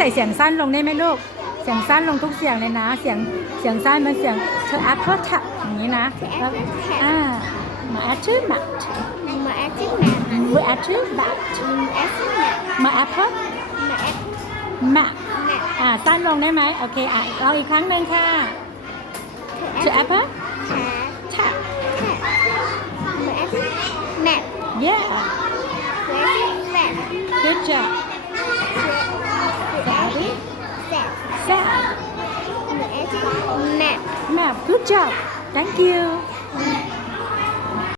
ส่เสียงสั้นลงได้ไหมลูก เสียงสั้นลงทุกเสียงเลยนะ เสียงเสียงสั้นมันเสียงเธอ apple tap อย่างนี้นะแล้วอ่ามา apple mat มาแอคทีฟแมนมา apple bat แอคทีฟแมนมา apple มาแอค mat แมนอ่าสั้นลงได้ไหมโอเคอะเราอีกครั้งหนึ่งค่ะ to apple แท tap แทมาแอคทีฟแมน yeah มาแอคทีฟแมน good job job. Good job. Thank you.